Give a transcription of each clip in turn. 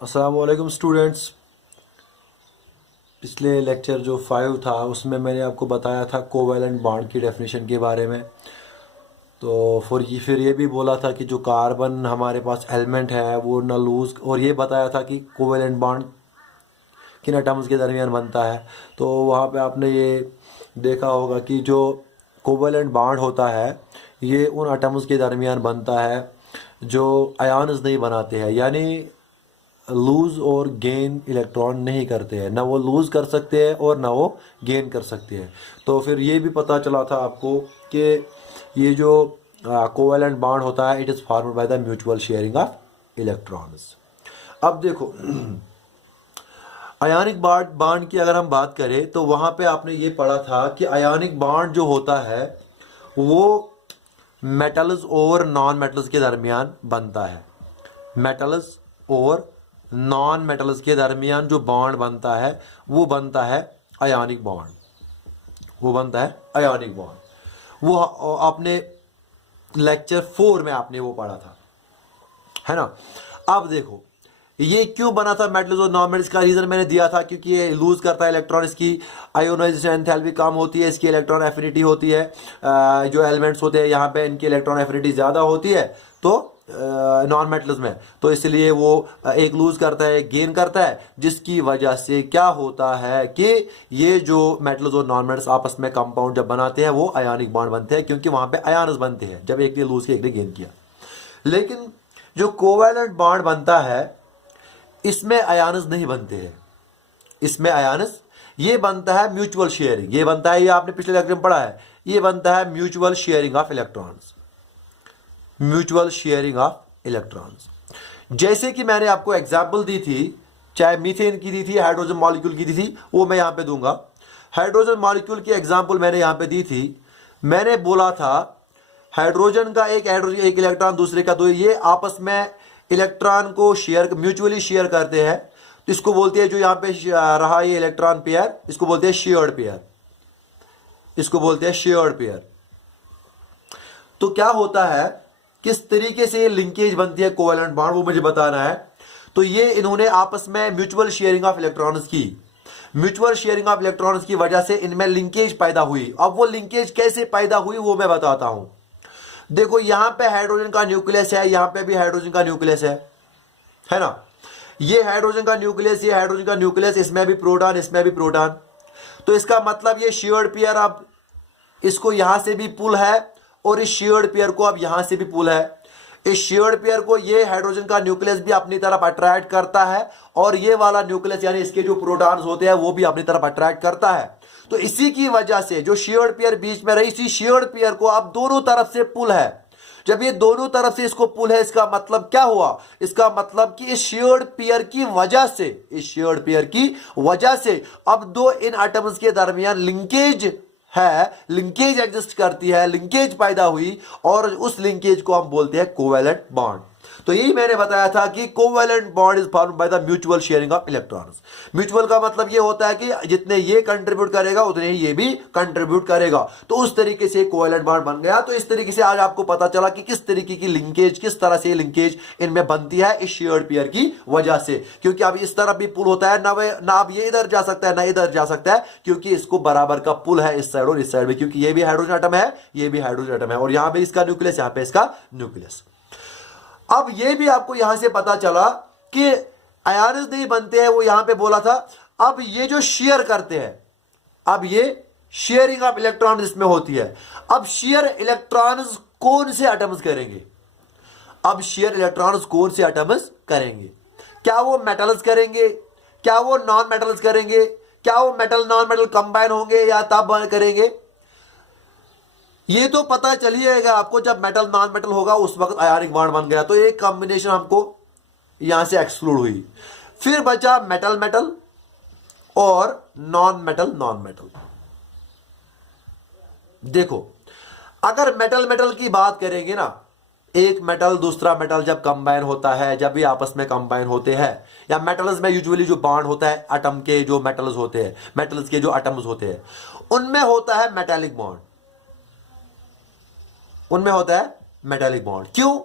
अस्सलाम वालेकुम स्टूडेंट्स। पिछले लेक्चर जो 5 था उसमें मैंने आपको बताया था कोवैलेंट बॉन्ड की डेफिनेशन के बारे में। तो फिर ये भी बोला था कि जो कार्बन हमारे पास एलिमेंट है वो ना लूज, और ये बताया था कि कोवैलेंट बॉन्ड किन एटम्स के दरमियान बनता है। तो वहाँ पे आपने ये देखा होगा कि जो कोवैलेंट बॉन्ड होता है ये उन एटम्स के दरमियान बनता है जो आयन्स नहीं बनाते हैं, यानी लूज और गेन इलेक्ट्रॉन नहीं करते हैं। ना वो लूज कर सकते हैं और ना वो गेन कर सकते हैं। तो फिर ये भी पता चला था आपको कि ये जो कोवैलेंट बॉन्ड होता है it is formed by the mutual sharing of electrons. अब देखो आयनिक बॉन्ड की अगर हम बात करें तो वहाँ पे आपने ये पढ़ा था कि आयनिक बॉन्ड जो होता है वो मेटल्स और नॉन मेटल्स के दरमियान बनता है। मेटल्स और नॉन मेटल्स के दरमियान जो बॉन्ड बनता है वो बनता है आयनिक बॉन्ड। वो बनता है आयनिक बॉन्ड। वो आपने लेक्चर 4 में आपने वो पढ़ा था, है ना। अब देखो ये क्यों बना था मेटल्स और नॉन मेटल्स का रीजन मैंने दिया था, क्योंकि ये लूज करता है इलेक्ट्रॉन, इसकी आयोनाइजेशन एंथैल्पी कम होती है, इसकी इलेक्ट्रॉन एफिनिटी होती है। जो एलिमेंट्स होते हैं यहाँ पे इनकी इलेक्ट्रॉन एफिनिटी ज्यादा होती है तो नॉन मेटल्स में, तो इसलिए वो एक लूज करता है एक गेन करता है, जिसकी वजह से क्या होता है कि ये जो मेटल्स और नॉन मेटल्स आपस में कंपाउंड जब बनाते हैं वो आयनिक बॉन्ड बनते हैं, क्योंकि वहां पे आयन्स बनते हैं जब एक ने लूज किया एक ने गेन किया। लेकिन जो कोवैलेंट बॉन्ड बनता है इसमें आयन्स नहीं बनते हैं। इसमें आयन्स ये बनता है म्यूचुअल शेयरिंग। ये बनता है, ये आपने पिछले लेक्चर में पढ़ा है, ये बनता है mutual sharing of electrons. Mutual sharing of electrons, जैसे कि मैंने आपको एग्जांपल दी थी, चाहे मीथेन की दी थी, हाइड्रोजन मॉलिक्यूल की दी थी, वो मैं यहां पे दूंगा। हाइड्रोजन मॉलिक्यूल की एग्जांपल मैंने यहां पे दी थी। मैंने बोला था हाइड्रोजन का एक इलेक्ट्रॉन दूसरे का दो, ये आपस में इलेक्ट्रॉन को शेयर म्यूचुअली शेयर करते हैं। तो इसको बोलते हैं, जो यहां पे रहा ये इलेक्ट्रॉन पेयर, इसको बोलते हैं शेयर्ड पेयर। इसको बोलते हैं शेयर्ड पेयर। तो क्या होता है, किस तरीके से ये लिंकेज बनती है कोवैलेंट बॉन्ड, वो मुझे बताना है। तो ये इन्होंने आपस में म्यूचुअल शेयरिंग ऑफ इलेक्ट्रॉन्स की। म्यूचुअल शेयरिंग ऑफ इलेक्ट्रॉन्स की वजह से इनमें लिंकेज पैदा हुई। अब वो लिंकेज कैसे पैदा हुई वो मैं बताता हूं। देखो यहां पे हाइड्रोजन का न्यूक्लियस है, यहां पे भी हाइड्रोजन का न्यूक्लियस है ना। ये हाइड्रोजन का न्यूक्लियस, ये हाइड्रोजन का न्यूक्लियस, इसमें भी प्रोटॉन इसमें भी प्रोटॉन। तो इसका मतलब ये शेयर्ड पेयर, अब इसको यहां से भी पुल है और इस शेयर्ड पेयर को अब यहां से भी पुल है। इस शेयर्ड पेयर को ये हाइड्रोजन का न्यूक्लियस भी अपनी तरफ अट्रैक्ट करता है, और ये वाला न्यूक्लियस यानी इसके जो प्रोटॉन्स होते हैं वो भी अपनी तरफ अट्रैक्ट करता है। तो इसी की वजह से जो शेयर्ड पेयर बीच में रही, इसी शेयर्ड पेयर को अब दोनों तरफ से पुल है। जब ये दोनों तरफ से इसको पुल है, इसका मतलब क्या हुआ, इसका मतलब कि इस शेयर्ड पेयर की वजह से, इस शेयर्ड पेयर की वजह से अब दो इन एटम्स के दरमियान लिंकेज है, लिंकेज एग्जिस्ट करती है, लिंकेज पैदा हुई, और उस लिंकेज को हम बोलते हैं कोवैलेंट बॉन्ड। तो यही मैंने बताया था कि covalent bond is formed by the mutual sharing of electrons. Mutual का मतलब ये होता है कि जितने ये कंट्रीब्यूट करेगा उतने ही ये भी कंट्रीब्यूट करेगा। तो उस तरीके से कोवैलेंट बॉन्ड बन गया। तो इस तरीके से आज आपको पता चला कि किस तरीके की लिंकेज, किस तरह से लिंकेज इनमें बनती है इस शेयर्ड पेयर की वजह से। क्योंकि अब इस तरफ भी पुल होता है, ना अब ये इधर जा सकता है ना इधर जा सकता है, क्योंकि इसको बराबर का पुल है इस साइड और इस साइड में, क्योंकि ये भी हाइड्रोजन एटम है, ये भी हाइड्रोजन एटम है, और यहां पे इसका न्यूक्लियस, यहां पे इसका न्यूक्लियस। अब यह भी आपको यहां से पता चला कि आयन्स नहीं बनते हैं, वो यहां पे बोला था। अब ये जो शेयर करते हैं, अब ये शेयरिंग ऑफ इलेक्ट्रॉन इसमें होती है। अब शेयर इलेक्ट्रॉन्स कौन से एटम्स करेंगे, अब शेयर इलेक्ट्रॉन्स कौन से एटम्स करेंगे? क्या वो मेटल्स करेंगे, क्या वो नॉन मेटल्स करेंगे, क्या वो मेटल नॉन मेटल कंबाइन होंगे, या तब करेंगे? ये तो पता चलिएगा आपको जब मेटल नॉन मेटल होगा, उस वक्त आयनिक बॉन्ड बन गया। तो एक कॉम्बिनेशन हमको यहां से एक्सक्लूड हुई। फिर बचा मेटल मेटल और नॉन मेटल नॉन मेटल। देखो अगर मेटल मेटल की बात करेंगे ना, एक मेटल दूसरा मेटल जब कंबाइन होता है, जब भी आपस में कंबाइन होते हैं, या मेटल्स में यूजुअली जो बॉन्ड होता है एटम के, जो मेटल्स होते हैं, मेटल्स के जो एटम्स होते हैं, उनमें होता है मेटालिक बॉन्ड। उनमें होता है मेटालिक बॉन्ड। क्यों?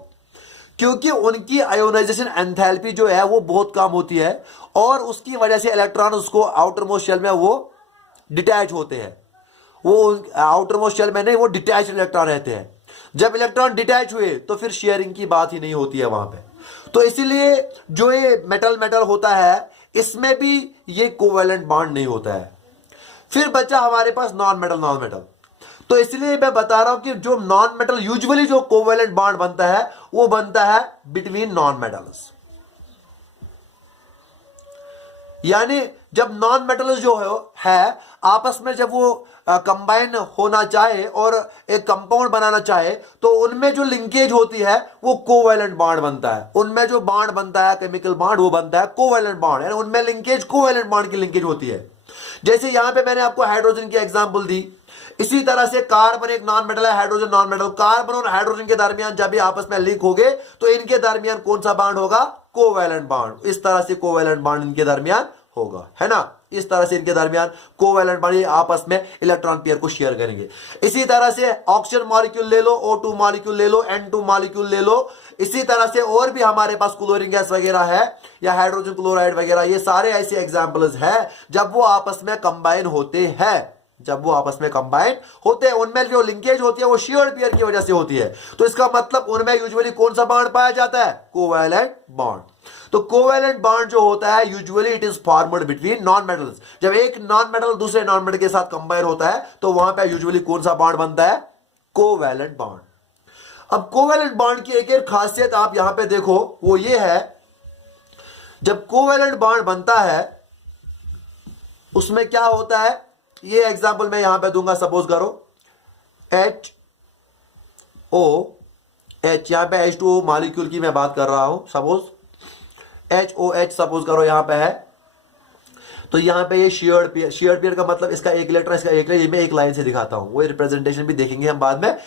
क्योंकि उनकी आयोनाइजेशन एंथैल्पी जो है वो बहुत कम होती है और उसकी वजह से इलेक्ट्रॉन उसको आउटर मोस्ट शेल में वो डिटैच होते हैं। वो आउटर मोस्ट शेल में नहीं, वो डिटैच इलेक्ट्रॉन रहते हैं। जब इलेक्ट्रॉन डिटैच हुए तो फिर शेयरिंग की बात ही नहीं होती है वहां पे। तो इसीलिए जो ये मेटल होता है इसमें भी ये कोवेलेंट बॉन्ड नहीं होता है। फिर बचा हमारे पास नॉन मेटल। तो इसलिए मैं बता रहा हूं कि जो नॉन मेटल यूजुअली जो कोवेलेंट बॉन्ड बनता है वो बनता है बिटवीन नॉन मेटल्स। यानी जब नॉन मेटल्स जो है आपस में जब वो कंबाइन होना चाहे और एक कंपाउंड बनाना चाहे तो उनमें जो लिंकेज होती है वो कोवेलेंट बॉन्ड बनता है। उनमें जो बॉन्ड बनता है केमिकल बॉन्ड वो बनता है कोवेलेंट बॉन्ड, यानी उनमें लिंकेज कोवेलेंट बॉन्ड की लिंकेज होती है। जैसे यहां पे मैंने आपको हाइड्रोजन की एग्जांपल दी, इसी तरह से कार्बन एक नॉन मेटल है, हाइड्रोजन नॉन मेटल। कार्बन और हाइड्रोजन के दरमियान जब भी आपस में लिंक होंगे तो इनके दरमियान कौन सा बॉन्ड होगा? Covalent bond. इस तरह से कोवेलेंट बॉन्ड इनके दरमियान होगा, है ना। इस तरह से इनके दरमियान कोवेलेंट बॉन्ड आपस में इलेक्ट्रॉन पेयर को शेयर करेंगे। इसी तरह से ऑक्सीजन मॉलिक्यूल ले लो, O2 मॉलिक्यूल ले लो, N2 मॉलिक्यूल ले लो। इसी तरह से और भी हमारे पास क्लोरीन गैस वगैरह है या हाइड्रोजन क्लोराइड वगैरह, ये सारे ऐसे एग्जांपल्स हैं जब वो आपस में कंबाइन होते हैं। जब वो आपस में कंबाइन होते हैं उनमें जो लिंकेज होती है वो शेयर्ड पेयर की वजह से होती है। तो इसका मतलब उनमें यूजुअली कौन सा बॉन्ड पाया जाता है? Covalent bond. तो कोवेलेंट बॉन्ड जो होता है usually it is formed between non metals. जब एक नॉन मेटल दूसरे नॉन मेटल के साथ कंबाइन होता है तो वहां पे यूजुअली कौन सा बॉन्ड बनता है? Covalent bond. अब कोवेलेंट बॉन्ड की एक खासियत आप यहां पे देखो, वो ये है जब कोवेलेंट बॉन्ड बनता है उसमें क्या होता है, ये एग्जांपल मैं यहां पे दूंगा। सपोज करो HOH, यहां पे H2O मॉलिक्यूल की मैं बात कर रहा हूं। सपोज HOH सपोज करो यहां पे है, तो यहां पे ये शेयर्ड पेयर का मतलब इसका एक इलेक्ट्रॉन इसका एक इलेक्ट्रॉन, मैं एक लाइन से दिखाता हूं, वो रिप्रेजेंटेशन भी देखेंगे हम बाद में।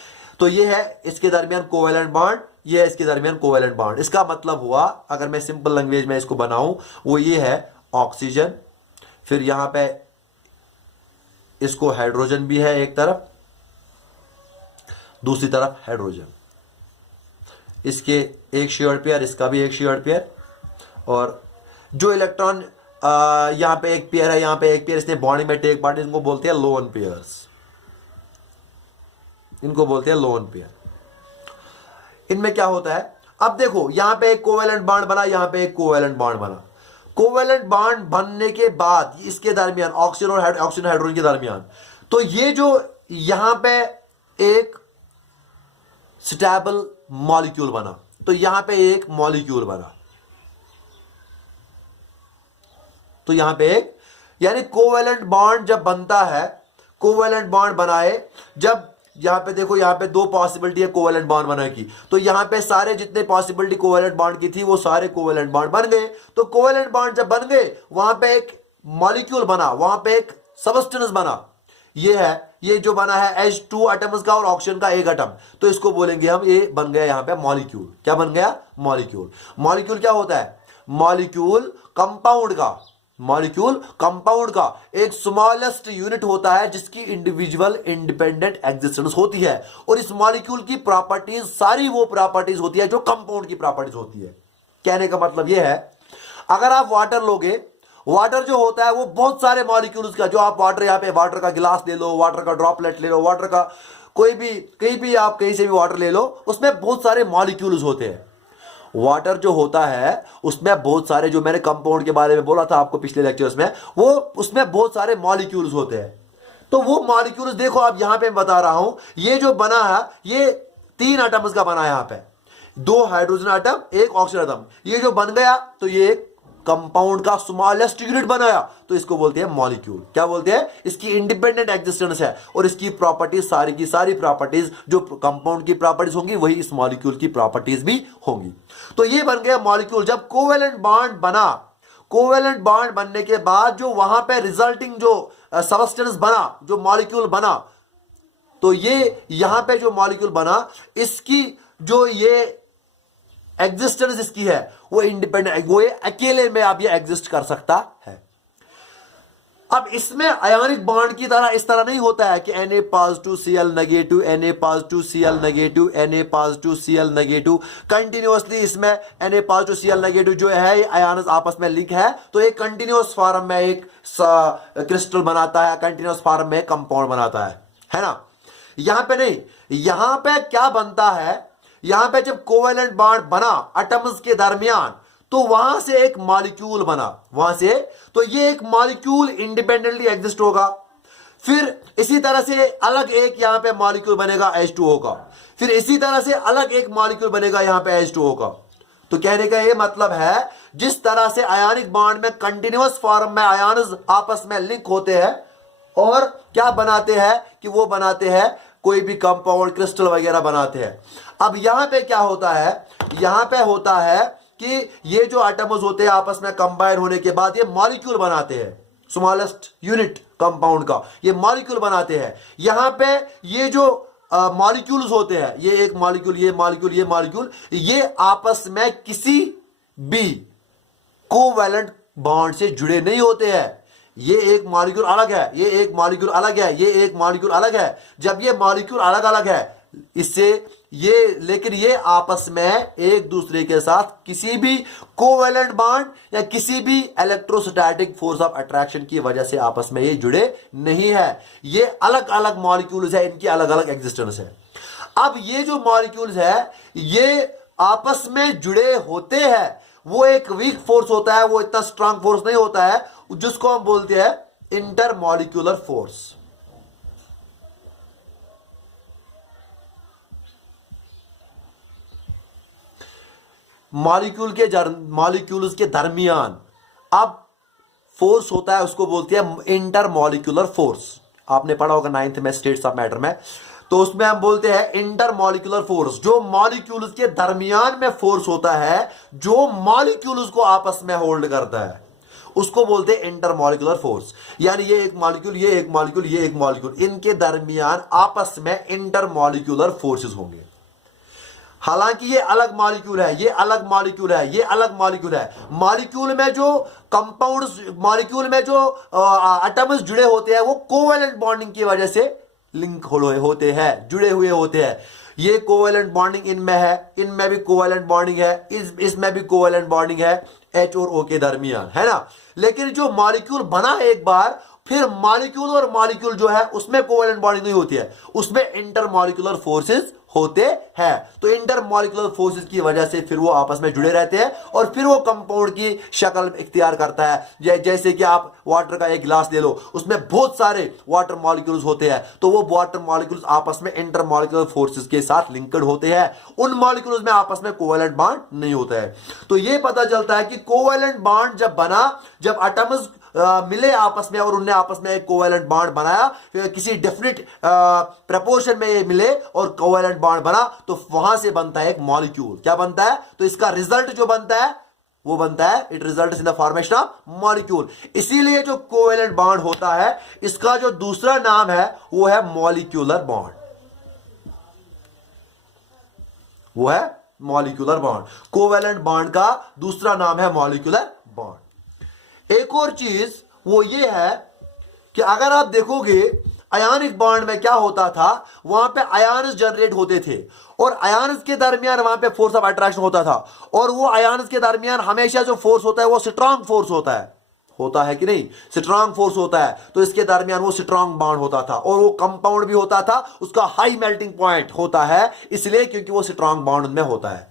तो ये है इसके दरमियान कोवेलेंट बॉन्ड, ये है इसके दरमियान कोवेलेंट बॉन्ड। इसका मतलब हुआ, अगर मैं सिंपल लैंग्वेज में इसको बनाऊं, वो ये है ऑक्सीजन, फिर यहां पे इसको हाइड्रोजन भी है एक तरफ, दूसरी तरफ हाइड्रोजन, इसके एक शेयर्ड पेयर, इसका भी एक शेयर्ड पेयर, और जो इलेक्ट्रॉन यहां पे एक पेयर है, यहां पे एक पेयर इसने बॉन्डिंग में टेक पार्ट, इनको बोलते हैं लोन पेयर्स, इनको बोलते हैं लोन पेयर। इनमें क्या होता है, अब देखो यहां पे एक कोवेलेंट बॉन्ड बना, यहां पे एक कोवेलेंट बॉन्ड बना। कोवेलेंट बॉन्ड बनने के बाद इसके दरमियान ऑक्सीजन और ऑक्सीजन हाइड्रोजन के दरमियान, तो ये जो यहां पे एक स्टेबल मॉलिक्यूल बना, तो यहां पे एक मॉलिक्यूल बना, तो यहां पे एक, यानी कोवेलेंट बॉन्ड जब बनता है, कोवेलेंट बॉन्ड बनाए, जब यहां पे देखो यहां पे दो पॉसिबिलिटी है कोवेलेंट बॉन्ड बनाने की, तो यहां पे सारे जितने पॉसिबिलिटी कोवेलेंट बॉन्ड की थी वो सारे कोवेलेंट बॉन्ड बन गए। तो कोवेलेंट बॉन्ड जब बन गए वहां पे एक मॉलिक्यूल बना, वहां पे एक सबस्टेंस बना, ये है, ये जो बना है H2 एटम्स का और ऑक्सीजन का एक एटम, तो इसको बोलेंगे हम, ये बन गया यहां पे मॉलिक्यूल। क्या बन गया? मॉलिक्यूल। मॉलिक्यूल क्या होता है? मॉलिक्यूल कंपाउंड का, मॉलिक्यूल कंपाउंड का एक स्मॉलेस्ट यूनिट होता है जिसकी इंडिविजुअल इंडिपेंडेंट एग्जिस्टेंस होती है, और इस मॉलिक्यूल की प्रॉपर्टीज सारी वो प्रॉपर्टीज होती है जो कंपाउंड की प्रॉपर्टीज होती है। कहने का मतलब ये है, अगर आप वाटर लोगे, वाटर जो होता है वो बहुत सारे मॉलिक्यूल्स का, जो आप वाटर यहां पे वाटर का गिलास ले लो, वाटर का ड्रॉपलेट ले लो, वाटर का कोई भी कहीं भी आप कहीं से भी वाटर ले लो, उसमें बहुत सारे मॉलिक्यूल्स होते हैं। वाटर जो होता है उसमें बहुत सारे, जो मैंने कंपाउंड के बारे में बोला था आपको पिछले लेक्चर्स में, वो उसमें बहुत सारे मॉलिक्यूल्स होते हैं। तो वो मॉलिक्यूल्स देखो आप यहां पे बता रहा हूं, ये जो बना है ये 3 एटम्स का बना है, यहां पे 2 हाइड्रोजन एटम, 1 ऑक्सीजन एटम, ये जो बन गया तो ये एक कंपाउंड का स्मॉलेस्ट यूनिट बनाया, तो इसको बोलते हैं मॉलिक्यूल। क्या बोलते हैं? इसकी इंडिपेंडेंट एग्जिस्टेंस है और इसकी प्रॉपर्टीज सारी की सारी प्रॉपर्टीज जो कंपाउंड की प्रॉपर्टीज होंगी वही इस मॉलिक्यूल की प्रॉपर्टीज भी होंगी। तो ये बन गया मॉलिक्यूल। जब कोवेलेंट बॉन्ड बना, कोवेलेंट बॉन्ड बनने के बाद जो वहां पे रिजल्टिंग जो सबस्टेंस बना, जो मॉलिक्यूल बना, तो ये यहां पे जो मॉलिक्यूल बना, इसकी जो ये एग्जिस्टेंस इसकी है वो इंडिपेंडेंट, वो अकेले में आप ये एग्जिस्ट कर सकता है। अब इसमें आयोनिक बॉन्ड की तरह इस तरह नहीं होता है कि Na positive Cl negative, Na positive Cl negative, Na positive Cl negative, continuously इसमें Na पॉजिटिव Cl नेगेटिव जो है ये आयन्स आपस में लिंक है, तो एक कंटिन्यूअस फॉर्म में एक क्रिस्टल बनाता है, कंटिन्यूअस फॉर्म में कंपाउंड बनाता है ना। यहां पे नहीं, यहां पे क्या बनता है, यहां पे जब कोवेलेंट बॉन्ड बना एटम्स के दरमियान, तो वहां से एक मॉलिक्यूल बना, वहां से तो ये एक मॉलिक्यूल इंडिपेंडेंटली एग्जिस्ट होगा। फिर इसी तरह से अलग एक यहां पे मॉलिक्यूल बनेगा H2O का, फिर इसी तरह से अलग एक मॉलिक्यूल बनेगा यहां पे H2O का। तो कहने का ये मतलब है जिस तरह से आयनिक बॉन्ड में कंटिन्यूअस फॉर्म में आयन्स आपस में लिंक होते हैं और क्या बनाते हैं कि वो बनाते हैं कोई भी कंपाउंड क्रिस्टल वगैरह बनाते हैं। अब यहां पे क्या होता है, यहां पे होता है कि ये जो एटम्स होते हैं आपस में कंबाइन होने के बाद ये मॉलिक्यूल बनाते हैं, स्मॉलेस्ट यूनिट कंपाउंड का ये मॉलिक्यूल बनाते हैं। यहां पे ये जो मॉलिक्यूल्स होते हैं, ये एक मॉलिक्यूल, ये मॉलिक्यूल, ये मॉलिक्यूल, ये आपस में किसी भी कोवैलेंट बॉन्ड से जुड़े नहीं होते हैं। ये एक मॉलिक्यूल अलग है, ये एक मॉलिक्यूल अलग है, ये एक मॉलिक्यूल अलग है। जब ये मॉलिक्यूल अलग अलग है इससे ये, लेकिन ये आपस में एक दूसरे के साथ किसी भी कोवैलेंट बॉन्ड या किसी भी इलेक्ट्रोस्टैटिक फोर्स ऑफ अट्रैक्शन की वजह से आपस में ये जुड़े नहीं है। ये अलग अलग मॉलिक्यूल्स है, इनकी अलग अलग एग्जिस्टेंस है। अब ये जो मॉलिक्यूल्स है ये आपस में जुड़े होते हैं, वो एक वीक फोर्स होता है, वो इतना स्ट्रांग फोर्स नहीं होता है, जिसको हम बोलते हैं इंटरमॉलिक्यूलर फोर्स। मॉलिक्यूल्स के दरमियान अब फोर्स होता है, उसको बोलते हैं इंटरमॉलिक्यूलर फोर्स। आपने पढ़ा होगा 9th में स्टेट्स ऑफ मैटर में, तो उसमें हम बोलते हैं इंटरमॉलिक्यूलर फोर्स। जो मॉलिक्यूल्स के दरमियान में फोर्स होता है, जो मॉलिक्यूल्स को आपस में होल्ड करता है, उसको बोलते हैं इंटरमॉलिक्यूलर फोर्स। यानी ये एक मॉलिक्यूल, ये एक मॉलिक्यूल, ये एक मॉलिक्यूल, इनके दरमियान आपस में इंटरमॉलिक्यूलर फोर्सेस होंगे। हालांकि ये अलग मॉलिक्यूल है, ये अलग मॉलिक्यूल है, ये अलग मॉलिक्यूल है। मॉलिक्यूल में जो कंपाउंड्स, मॉलिक्यूल में जो एटम्स जुड़े होते हैं वो कोवैलेंट बॉन्डिंग की वजह से लिंक होते हैं, जुड़े हुए होते हैं। ये कोवैलेंट बॉन्डिंग इनमें है, इनमें भी कोवैलेंट बॉन्डिंग है, इसमें भी कोवैलेंट बॉन्डिंग है H और O के दरमियान, है ना। लेकिन जो मॉलिक्यूल बना एक बार, फिर मॉलिक्यूल और मॉलिक्यूल जो है उसमें कोवैलेंट बॉन्डिंग नहीं होती है, उसमें इंटरमॉलिक्यूलर फोर्सेस होते हैं। तो इंटरमॉलिक्यूलर फोर्सेस की वजह से फिर वो आपस में जुड़े रहते हैं और फिर वो कंपाउंड की शक्ल इख्तियार करता है। जैसे कि आप वाटर का एक गिलास ले लो, उसमें बहुत सारे वाटर मॉलिक्यूल्स होते हैं, तो वो वाटर मॉलिक्यूल्स आपस में इंटरमॉलिक्यूलर फोर्सेस के साथ लिंक्ड होते हैं। उन मॉलिक्यूल्स में आपस में कोवैलेंट बॉन्ड नहीं होता है। तो ये पता चलता है कि कोवैलेंट बॉन्ड जब बना, जब एटम्स मिले आपस में और उनने आपस में एक कोवैलेंट बॉन्ड बनाया, किसी डेफिनेट प्रपोर्शन में ये मिले और कोवैलेंट बॉन्ड बना, तो वहां से बनता है एक मॉलिक्यूल। क्या बनता है? तो इसका रिजल्ट जो बनता है वो बनता है, it results in the formation of molecule. इसीलिए जो कोवैलेंट बॉन्ड होता है, इसका जो दूसरा नाम है वो है मॉलिक्यूलर बॉन्ड, वो है मॉलिक्यूलर बॉन्ड। कोवैलेंट बॉन्ड का दूसरा नाम है मॉलिक्यूलर बॉन्ड। एक और चीज वो ये है कि अगर आप देखोगे आयनिक बॉन्ड में क्या होता था, वहां पे आयन्स जनरेट होते थे और आयन्स के दरमियान वहां पे फोर्स ऑफ अट्रैक्शन होता था, और वो आयन्स के दरमियान हमेशा जो फोर्स होता है वो स्ट्रांग फोर्स होता है कि नहीं? स्ट्रांग फोर्स होता है, तो इसके दरमियान वो स्ट्रांग बॉन्ड होता था और वो कंपाउंड भी होता था, उसका हाई मेल्टिंग पॉइंट होता है, इसलिए क्योंकि वो स्ट्रांग बॉन्ड में होता है।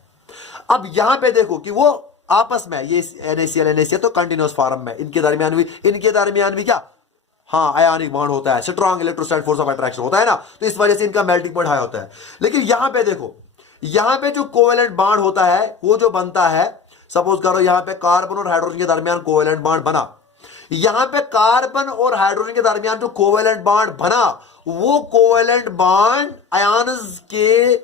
अब यहां पे देखो कि वो आपस में ये NaCl तो कंटिन्यूअस फॉर्म में, इनके दरमियान भी क्या, हाँ, आयनिक बॉन्ड होता है, strong electrostatic force of attraction होता है ना, तो इस वजह से इनका मेल्टिंग पॉइंट हाई होता है। लेकिन यहां पे देखो, यहां पे जो कोवैलेंट बॉन्ड होता है वो जो बनता है, सपोज करो यहां पे कार्बन और हाइड्रोजन के दरमियान कोवैलेंट बॉन्ड बना, यहां पे कार्बन और हाइड्रोजन के दरमियान जो कोवैलेंट बॉन्ड बना, वो कोवैलेंट बॉन्ड आयन्स के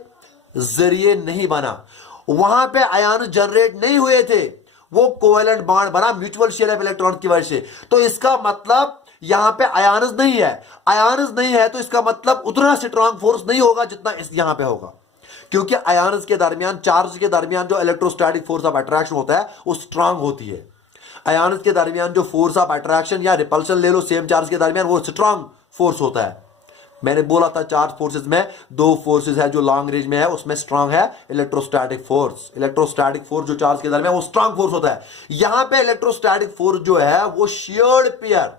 जरिए नहीं बना, वहां पे आयन जनरेट नहीं हुए थे, वो कोवैलेंट बॉन्ड बना म्यूचुअल शेयर ऑफ इलेक्ट्रॉन की वजह से। तो इसका मतलब यहां पे आयन्स नहीं है, तो इसका मतलब उतना स्ट्रांग फोर्स नहीं होगा जितना यहां पे होगा, क्योंकि आयन्स के दरमियान, चार्ज के दरमियान जो इलेक्ट्रोस्टैटिक फोर्स ऑफ अट्रैक्शन होता है वो स्ट्रांग होती है। आयन्स के दरमियान जो फोर्स ऑफ अट्रैक्शन या रिपल्शन ले लो सेम चार्ज के दरमियान, वो स्ट्रांग फोर्स होता है। मैंने बोला था चार्ज फोर्सेस में दो फोर्सेस है जो लॉन्ग रेंज में है, उसमें स्ट्रांग है इलेक्ट्रोस्टैटिक फोर्स। इलेक्ट्रोस्टैटिक फोर्स जो चार्ज के दरमियान वो स्ट्रांग फोर्स होता है। यहां पे इलेक्ट्रोस्टैटिक फोर्स जो है वो शियर्ड पेयर,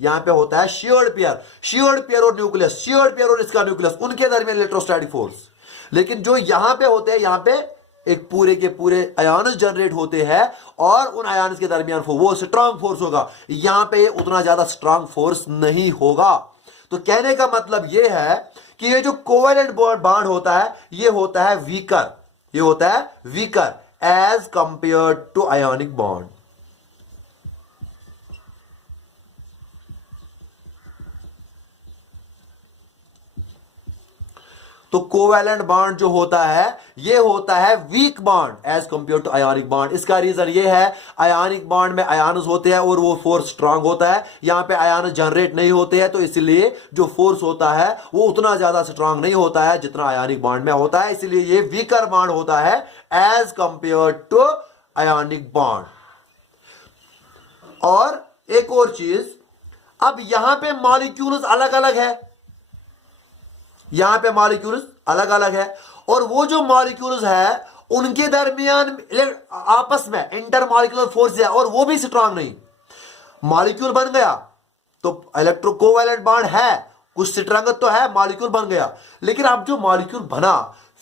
यहां पे होता है शियर्ड पेयर। शियर्ड पेयर और न्यूक्लियस, शियर्ड पेयर और इसका न्यूक्लियस, उनके दरमियान इलेक्ट्रोस्टैटिक फोर्स। लेकिन जो यहां पे होते हैं, यहां पे एक पूरे के पूरे आयन्स जनरेट होते हैं और उन आयन्स के दरमियान वो स्ट्रांग फोर्स होगा। यहां पे उतना ज्यादा स्ट्रांग फोर्स नहीं होगा। तो कहने का मतलब यह है कि ये जो कोवेलेंट बॉन्ड होता है ये होता है वीकर, ये होता है weaker as compare to ionic bond. तो कोवेलेंट बॉन्ड जो होता है ये होता है weak bond as compare to ionic bond. इसका रीजन ये है, आयोनिक बॉन्ड में आयन्स होते हैं और वो फोर्स स्ट्रांग होता है। यहां पे आयन्स जनरेट नहीं होते हैं, तो इसलिए जो फोर्स होता है वो उतना ज्यादा स्ट्रांग नहीं होता है जितना आयोनिक बॉन्ड में होता है। इसलिए ये वीकर बॉन्ड होता है as compare to ionic bond. और एक और चीज, अब यहां पे मॉलिक्यूल्स अलग अलग है, यहां पे मॉलिक्यूल्स अलग अलग है और वो जो मॉलिक्यूल्स है उनके दरमियान आपस में इंटरमॉलिक्यूलर फोर्स है और वो भी स्ट्रांग नहीं। मॉलिक्यूल बन गया तो इलेक्ट्रो कोवेलेंट बॉन्ड है, कुछ स्ट्रांग तो है, मॉलिक्यूल बन गया। लेकिन अब जो मॉलिक्यूल बना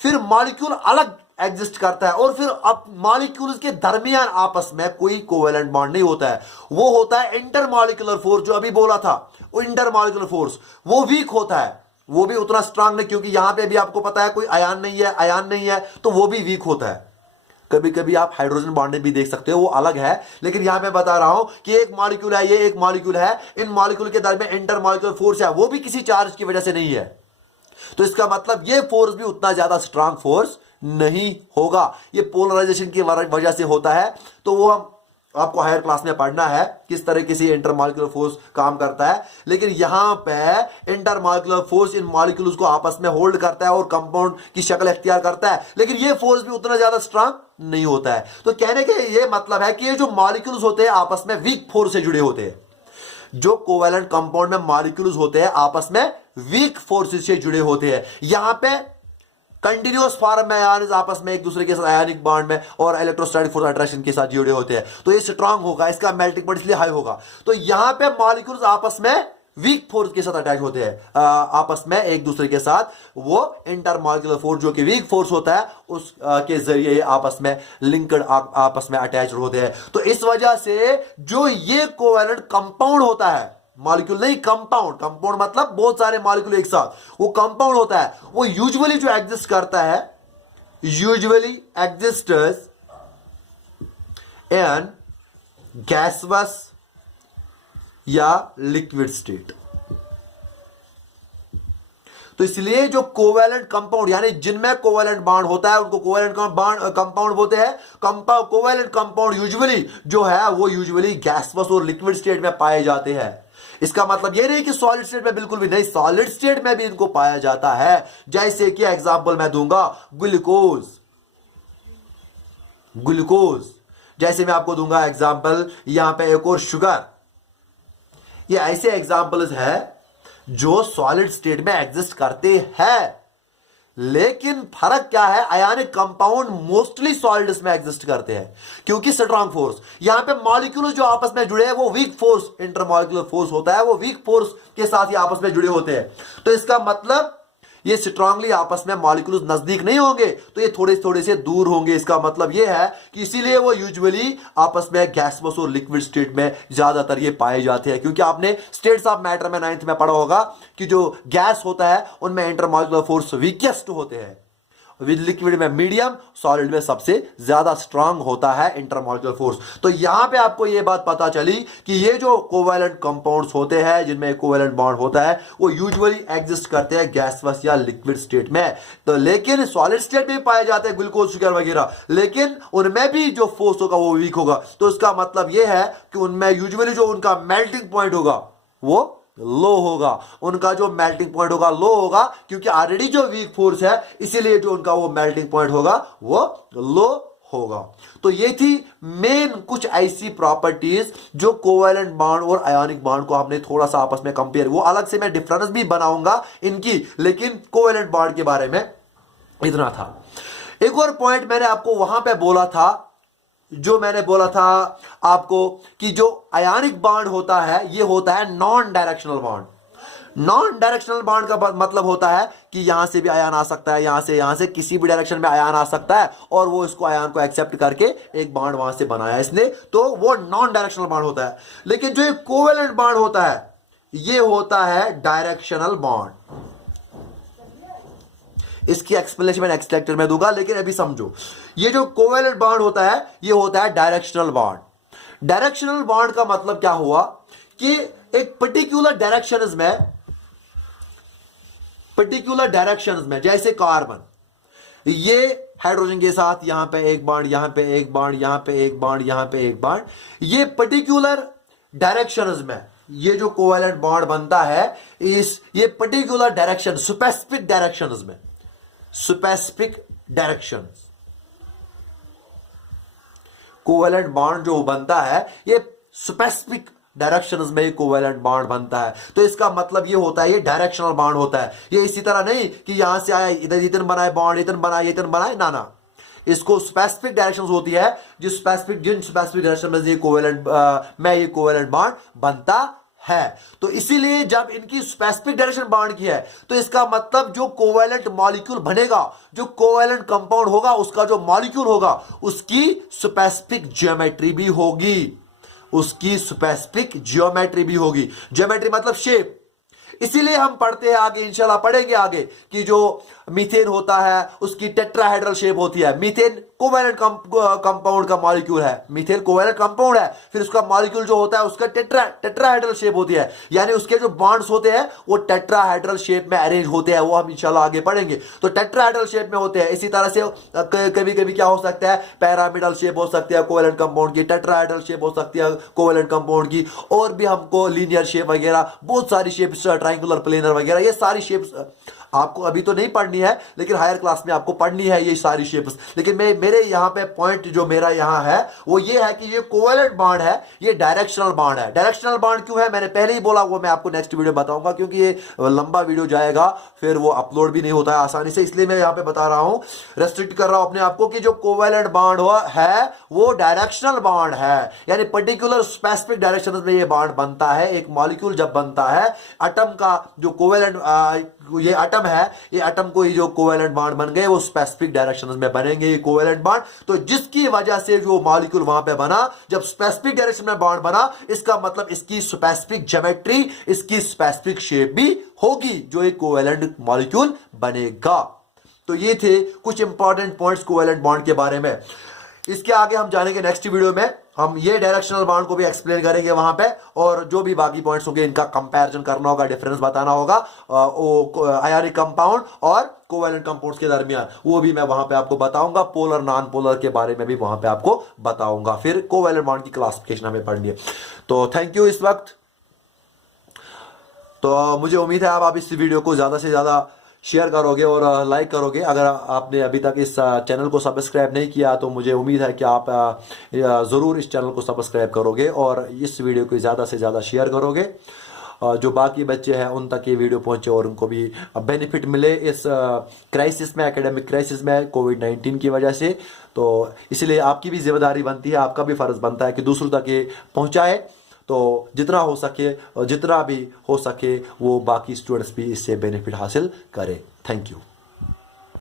फिर मॉलिक्यूल अलग एग्जिस्ट करता है और फिर अब मॉलिक्यूल्स के दरमियान आपस में कोई कोवेलेंट बॉन्ड नहीं होता है। वो होता है इंटरमॉलिक्यूलर फोर्स, जो अभी बोला था वो इंटरमॉलिक्यूलर फोर्स, वो वीक होता है, वो भी उतना स्ट्रांग नहीं, क्योंकि यहां पे भी आपको पता है कोई आयन नहीं है, आयन नहीं है तो वो भी वीक होता है। कभी कभी आप हाइड्रोजन बॉन्ड भी देख सकते हो, वो अलग है। लेकिन यहां पे बता रहा हूं कि एक मॉलिक्यूल है, ये एक मॉलिक्यूल है, इन मॉलिक्यूल के दरमियान इंटरमॉलिक्यूलर फोर्स है, वो भी किसी चार्ज की वजह से नहीं है। तो इसका मतलब ये फोर्स भी उतना ज्यादा स्ट्रांग फोर्स नहीं होगा, ये पोलराइजेशन की वजह से होता है। तो वो हम आपको हायर क्लास में पढ़ना है किस तरह किसी इंटरमॉलिक्यूलर फोर्स काम करता है। लेकिन यहां पे इंटरमॉलिक्यूलर फोर्स इन मॉलिक्यूल्स को आपस में होल्ड करता है और कंपाउंड की शक्ल इख्तियार करता है, लेकिन ये फोर्स भी उतना ज्यादा स्ट्रांग नहीं होता है। तो कहने के ये मतलब है कि ये जो मॉलिक्यूल्स होते हैं आपस में वीक फोर्स से जुड़े होते हैं। जो कोवेलेंट कंपाउंड में मॉलिक्यूल्स होते हैं आपस में वीक फोर्सेस से जुड़े होते हैं। यहां पे कंटिन्यूअस फॉर्म में आयन्स आपस में एक दूसरे के साथ आयनिक बॉन्ड में और इलेक्ट्रोस्टैटिक फोर्स अट्रैक्शन के साथ जुड़े होते हैं, तो ये स्ट्रांग होगा, इसका मेल्टिंग पॉइंट इसलिए हाई होगा। तो यहां पे मॉलिक्यूल्स आपस में वीक फोर्स के साथ अटैच होते हैं, आपस में एक दूसरे के साथ, वो इंटरमॉलिक्यूलर फोर्स जो कि वीक फोर्स होता है उस के जरिए आपस में लिंक्ड आपस में अटैच होते हैं। तो इस वजह से जो ये कोवेलेंट कंपाउंड होता है, मॉलिक्यूल नहीं कंपाउंड, कंपाउंड मतलब बहुत सारे मॉलिक्यूल एक साथ, वो कंपाउंड होता है, वो यूजुअली जो एग्जिस्ट करता है, यूजुअली एग्जिस्ट्स इन गैसवस या लिक्विड स्टेट। तो इसलिए जो कोवेलेंट कंपाउंड यानी जिनमें कोवेलेंट बॉन्ड होता है उनको कोवेलेंट कंपाउंड बोलते हैं। कोवेलेंट कंपाउंड यूजुअली जो है वो यूजुअली गैसवस और लिक्विड स्टेट में पाए जाते हैं। इसका मतलब ये नहीं कि सॉलिड स्टेट में बिल्कुल भी नहीं, सॉलिड स्टेट में भी इनको पाया जाता है। जैसे कि एग्जांपल मैं दूंगा ग्लूकोज, ग्लूकोज जैसे मैं आपको दूंगा एग्जांपल, यहां पे एक और शुगर। ये ऐसे एग्जांपल्स है जो सॉलिड स्टेट में एग्जिस्ट करते हैं। लेकिन फर्क क्या है, आयनिक कंपाउंड मोस्टली सॉलिड्स में एग्जिस्ट करते हैं क्योंकि स्ट्रांग फोर्स, यहां पे मॉलिक्यूल जो आपस में जुड़े हैं वो वीक फोर्स, इंटरमॉलिक्यूलर फोर्स होता है, वो वीक फोर्स के साथ ही आपस में जुड़े होते हैं। तो इसका मतलब ये स्ट्रांगली आपस में मॉलिक्यूल्स नजदीक नहीं होंगे, तो ये थोड़े थोड़े से दूर होंगे। इसका मतलब ये है कि इसीलिए वो यूजुअली आपस में गैसवस और लिक्विड स्टेट में ज्यादातर ये पाए जाते हैं, क्योंकि आपने स्टेट्स ऑफ मैटर में 9th में पढ़ा होगा कि जो गैस होता है उनमें इंटरमॉलिक्यूलर फोर्स वीकेस्ट होते हैं, विद लिक्विड में मीडियम, सॉलिड में सबसे ज्यादा स्ट्रांग होता है इंटरमॉलिक्यूलर फोर्स। तो यहां पे आपको यह बात पता चली कि ये जो कोवेलेंट कंपाउंड्स होते हैं जिनमें कोवेलेंट बॉन्ड होता है वो यूजुअली एग्जिस्ट करते हैं गैसवस या लिक्विड स्टेट में। तो लेकिन सॉलिड स्टेट में पाए जाते हैं ग्लूकोज, शुगर वगैरह, लेकिन उनमें भी जो फोर्स होगा वो वीक होगा। तो इसका मतलब यह है कि उनमें यूजुअली जो उनका मेल्टिंग पॉइंट होगा वो लो होगा, उनका जो मेल्टिंग पॉइंट होगा लो होगा, क्योंकि ऑलरेडी जो वीक फोर्स है इसीलिए जो उनका वो मेल्टिंग पॉइंट होगा वो लो होगा। तो ये थी मेन कुछ ऐसी प्रॉपर्टीज जो कोवैलेंट बॉन्ड और आयोनिक बॉन्ड को हमने थोड़ा सा आपस में कंपेयर, वो अलग से मैं डिफरेंस भी बनाऊंगा इनकी, लेकिन कोवैलेंट बॉन्ड के बारे में इतना था। एक और पॉइंट मैंने आपको वहां पे बोला था, जो मैंने बोला था आपको कि जो आयोनिक बॉन्ड होता है ये होता है non directional bond. Non directional bond का मतलब होता है कि यहां से भी आयन आ सकता है, यहां से किसी भी डायरेक्शन में आयन आ सकता है और वो इसको आयन को एक्सेप्ट करके एक बॉन्ड वहां से बनाया इसने, तो वो नॉन डायरेक्शनल बॉन्ड होता है। लेकिन जो एक कोवेलेंट बॉन्ड होता है ये होता है डायरेक्शनल बॉन्ड। इसकी एक्सप्लेनेशन मैं नेक्स्ट लेक्चर में दूंगा, लेकिन अभी समझो ये जो कोवेलेंट बॉन्ड होता है ये होता है डायरेक्शनल बॉन्ड। डायरेक्शनल बॉन्ड का मतलब क्या हुआ कि एक पर्टिकुलर डायरेक्शंस में जैसे कार्बन, ये हाइड्रोजन के साथ यहां पे एक बॉन्ड, यहां पे एक बॉन्ड, यहां पे एक बॉन्ड, यहां पे एक बॉन्ड, ये पर्टिकुलर डायरेक्शंस में ये जो कोवेलेंट बॉन्ड बनता है ये particular direction specific directions covalent bond जो बनता है ये स्पेसिफिक डायरेक्शंस में कोवेलेंट बॉन्ड बनता है। तो इसका मतलब ये होता है ये डायरेक्शनल बॉन्ड होता है। ये इसी तरह नहीं कि यहां से आया इधर इतन बनाए बॉन्ड, इतन बनाए ना, इसको स्पेसिफिक डायरेक्शंस होती है जिन स्पेसिफिक डायरेक्शन में ये कोवेलेंट बॉन्ड बनता है। तो इसीलिए जब इनकी स्पेसिफिक डायरेक्शन बॉन्ड की है तो इसका मतलब जो कोवेलेंट मॉलिक्यूल बनेगा, जो कोवेलेंट कंपाउंड होगा, उसका जो मॉलिक्यूल होगा उसकी स्पेसिफिक ज्योमेट्री भी होगी, ज्योमेट्री मतलब शेप। इसीलिए हम पढ़ते हैं आगे, इंशाल्लाह पढ़ेंगे आगे कि जो मीथेन होता है उसकी टेट्राहेड्रल शेप होती है। मीथेन कोवेलेंट कंपाउंड का मॉलिक्यूल है, मीथेन कोवेलेंट कंपाउंड है, फिर उसका मॉलिक्यूल जो होता है उसका टेट्राहेड्रल शेप होती है, यानी उसके जो बॉन्ड्स होते हैं वो टेट्राहेड्रल शेप में अरेंज होते हैं, वो हम इंशाल्लाह आगे पढ़ेंगे। तो टेट्राहेड्रल शेप में होते हैं। इसी तरह से कभी कभी क्या हो सकता है, पैरामिडल शेप हो सकती है कोवेलेंट कंपाउंड की, टेट्राहेड्रल शेप हो सकती है कोवेलेंट कंपाउंड की, और भी हमको लीनियर शेप वगैरह बहुत सारी शेप्स, ट्रायंगुलर प्लेनर वगैरह, ये सारी शेप्स आपको अभी तो नहीं पढ़नी है लेकिन हायर क्लास में आपको पढ़नी है ये सारी शेप्स। लेकिन मेरे यहां पे पॉइंट जो मेरा यहां है वो ये है कि ये कोवेलेंट बॉन्ड है, ये डायरेक्शनल बॉन्ड है। डायरेक्शनल बॉन्ड क्यों है मैंने पहले ही बोला, वो मैं आपको नेक्स्ट वीडियो बताऊंगा, क्योंकि ये लंबा वीडियो जाएगा फिर वो अपलोड भी नहीं होता है आसानी से, इसलिए मैं यहां पे बता रहा हूं, रेस्ट्रिक्ट कर रहा हूं अपने आपको कि जो कोवेलेंट बॉन्ड है वो डायरेक्शनल बॉन्ड है, यानी पर्टिकुलर स्पेसिफिक डायरेक्शन में ये बॉन्ड बनता है। एक मॉलिक्यूल जब बनता है, एटम का जो कोवेलेंट ये एटम है, ये एटम को ही जो कोवेलेंट बॉन्ड बन गए वो स्पेसिफिक डायरेक्शंस में बनेंगे ये कोवेलेंट बॉन्ड। तो जिसकी वजह से जो मॉलिक्यूल वहां पे बना, जब स्पेसिफिक डायरेक्शन में बॉन्ड बना, इसका मतलब इसकी स्पेसिफिक ज्योमेट्री, इसकी स्पेसिफिक शेप भी होगी जो एक कोवेलेंट मॉलिक्यूल बनेगा। तो ये थे कुछ इंपॉर्टेंट पॉइंट्स कोवेलेंट बॉन्ड के बारे में। इसके आगे हम जानेंगे नेक्स्ट वीडियो में, हम ये डायरेक्शनल बॉन्ड को भी एक्सप्लेन करेंगे वहां पे, और जो भी बाकी पॉइंट्स होंगे इनका कंपैरिजन करना होगा, डिफरेंस बताना होगा आयोनिक कंपाउंड और कोवेलेंट कंपाउंड्स के दरमियान, वो भी मैं वहां पे आपको बताऊंगा। पोलर नॉन पोलर के बारे में भी वहां पे आपको बताऊंगा। फिर कोवेलेंट बॉन्ड की क्लासिफिकेशन हमें पढ़नी है। तो थैंक यू इस वक्त। तो मुझे उम्मीद है आप इस वीडियो को ज्यादा से ज्यादा शेयर करोगे और लाइक करोगे। अगर आपने अभी तक इस चैनल को सब्सक्राइब नहीं किया तो मुझे उम्मीद है कि आप ज़रूर इस चैनल को सब्सक्राइब करोगे और इस वीडियो को ज़्यादा से ज़्यादा शेयर करोगे, जो बाकी बच्चे हैं उन तक ये वीडियो पहुंचे और उनको भी बेनिफिट मिले इस क्राइसिस में, एकेडमिक क्राइसिस में, कोविड-19 की वजह से। तो इसलिए आपकी भी जिम्मेदारी बनती है, आपका भी फ़र्ज़ बनता है कि दूसरों तक ये पहुँचाए। तो जितना हो सके और जितना भी हो सके वो बाकी स्टूडेंट्स भी इससे बेनिफिट हासिल करें। Thank you.